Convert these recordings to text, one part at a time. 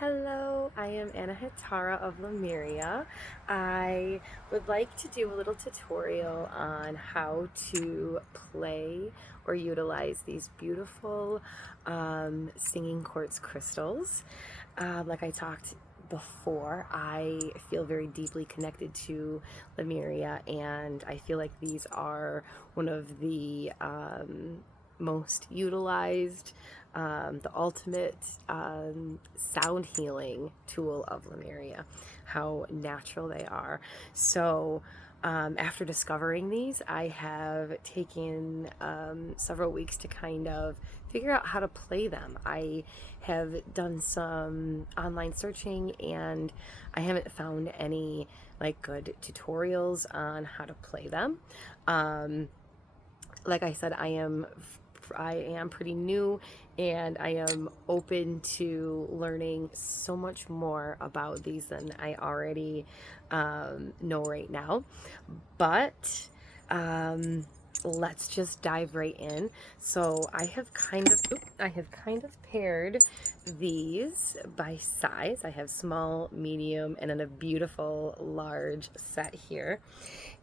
Hello, I am Anna Hitara of Lemuria. I would like to do a little tutorial on how to play or utilize these beautiful singing quartz crystals. Like I talked before, I feel very deeply connected to Lemuria, and I feel like these are one of the most utilized, the ultimate sound healing tool of Lemuria, how natural they are. So, after discovering these, I have taken several weeks to kind of figure out how to play them. I have done some online searching and I haven't found any like good tutorials on how to play them. Like I said, I am pretty new and I am open to learning so much more about these than I already know right now. But let's just dive right in. So I have kind of paired these by size. I have small, medium, and then a beautiful large set here.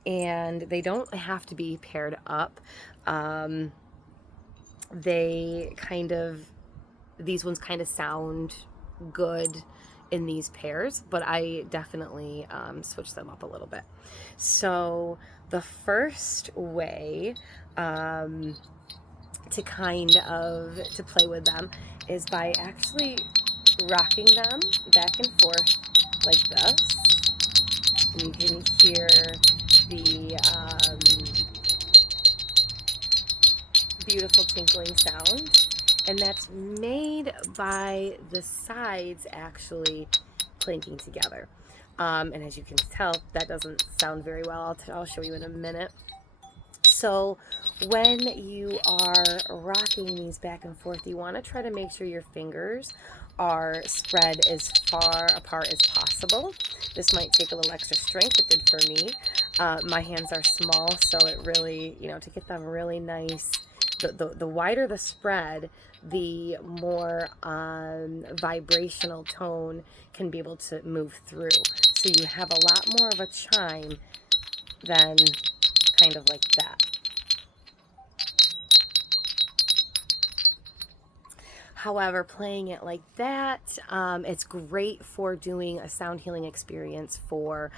And they don't have to be paired up. Um, they kind of these ones kind of sound good in these pairs, but I definitely switch them up a little bit. So the first way to play with them is by actually rocking them back and forth like this. And you can hear the beautiful tinkling sound, and that's made by the sides actually clinking together. And as you can tell, that doesn't sound very well. I'll show you in a minute. So when you are rocking these back and forth, you want to try to make sure your fingers are spread as far apart as possible. This might take a little extra strength. It did for me. My hands are small, so it really, to get them really nice, the wider the spread, the more vibrational tone can be able to move through. So you have a lot more of a chime than kind of like that. However, playing it like that, it's great for doing a sound healing experience for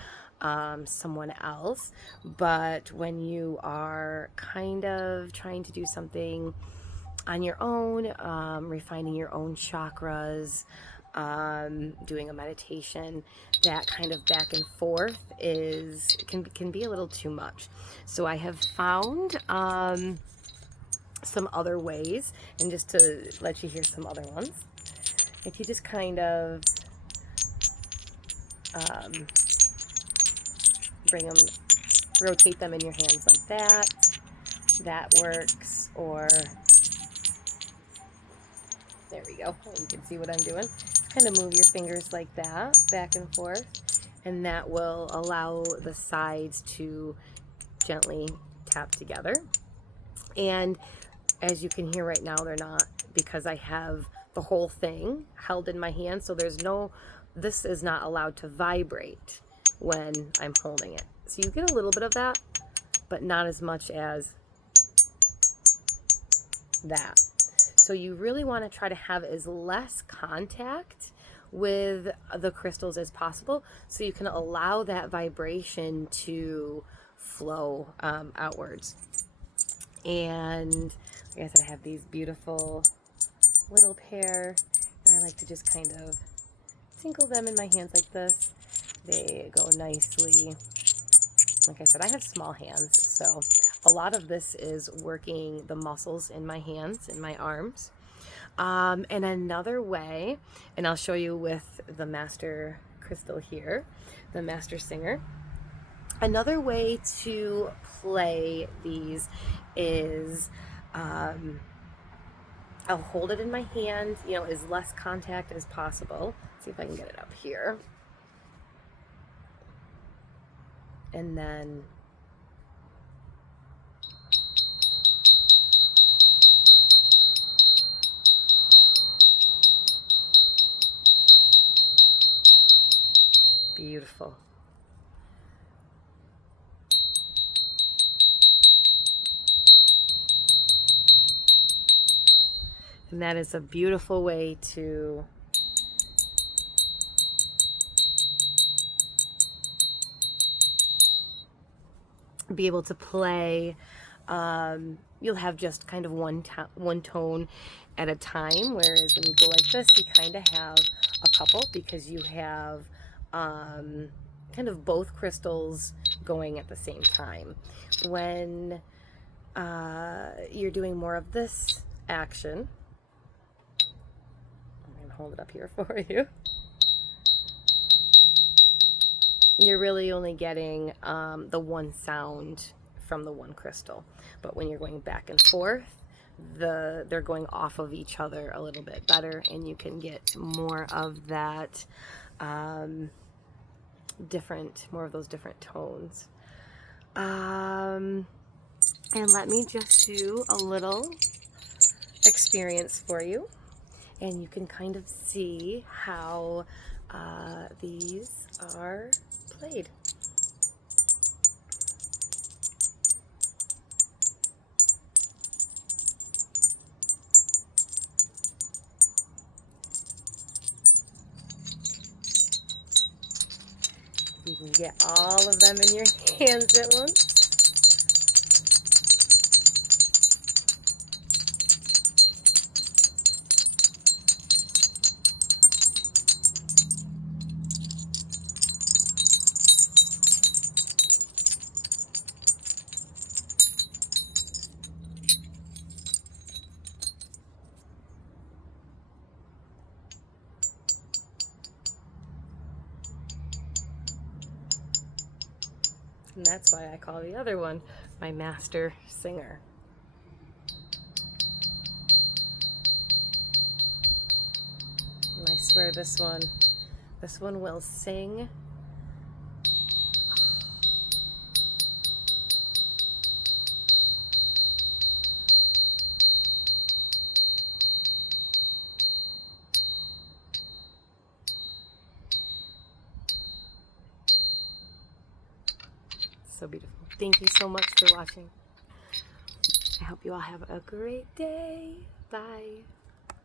someone else. But when you are kind of trying to do something on your own, refining your own chakras, doing a meditation, that kind of back and forth can be a little too much. So I have found some other ways, and just to let you hear some other ones, if you just kind of um, bring them, rotate them in your hands like that works. Or there we go, you can see what I'm doing. Just kind of move your fingers like that back and forth, and that will allow the sides to gently tap together. And as you can hear right now, they're not, because I have the whole thing held in my hand, so this is not allowed to vibrate when I'm holding it. So you get a little bit of that, but not as much as that. So you really want to try to have as less contact with the crystals as possible, so you can allow that vibration to flow outwards. And like I said, I have these beautiful little pair, and I like to just kind of tinkle them in my hands like this. They go nicely. Like I said, I have small hands, so a lot of this is working the muscles in my hands and my arms. And another way, and I'll show you with the master crystal here, the master singer. Another way to play these is I'll hold it in my hand, as less contact as possible. Let's see if I can get it up here. And then Beautiful. And that is a beautiful way to be able to play. You'll have just kind of one tone at a time, whereas when you go like this, you kind of have a couple because you have kind of both crystals going at the same time. When you're doing more of this action, I'm going to hold it up here for you. You're really only getting the one sound from the one crystal. But when you're going back and forth, they're going off of each other a little bit better, and you can get more of that more of those different tones. And let me just do a little experience for you, and you can kind of see how these are played. You can get all of them in your hands at once. And that's why I call the other one my master singer. And I swear this one will sing. So beautiful. Thank you so much for watching. I hope you all have a great day. Bye.